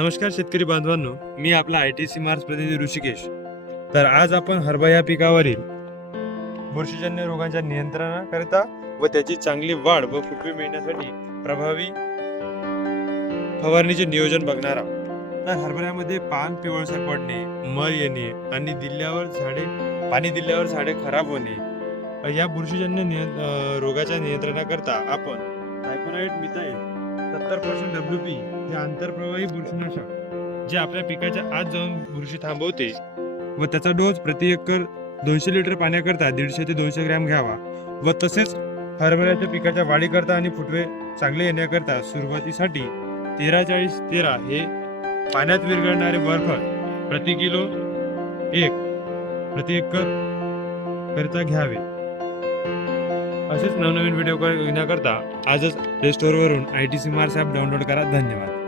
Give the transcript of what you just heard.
नमस्कार शेतकरी बांधवांनो, मी आपला ITC मार्स प्रतिनिधी ऋषिकेश. तर आज आपण हरभरा या पिकावरील बुरशीजन्य रोगांच्या नियंत्रणाकरिता व त्याची चांगली वाढ व फुटवे मिळण्यासाठी प्रभावी फवारणीचे नियोजन बघणार आहोत. तर हरभऱ्यामध्ये पान पिवळसर पडणे, मर येणे आणि पाणी दिल्यावर झाडे खराब होणे या बुरशीजन्य रोगाच्या नियंत्रणाकरता आपण सायफोनाइट मिथाइल 70% WP हे आंतरप्रवाही बुरशीनाशक जे आपल्या पिकाच्या आत जाऊन बुरशी थांबवते व त्याचा डोस प्रति एकर 200 लिटर पाण्याकरता 150 ते 200 ग्रॅम घ्यावा व तसेच हरभऱ्याच्या पिकाच्या वाढीकरता आणि फुटवे चांगले येण्याकरता सुरुवातीसाठी 13-40-13 हे पाण्यात विरघळणारे बर्फ प्रति किलो 1 प्रति एकर करता घ्यावे. असेच नवनवीन व्हिडिओ बघण्याकरता आजच प्ले स्टोअरवरून ITC मार्स ॲप डाउनलोड करा. धन्यवाद.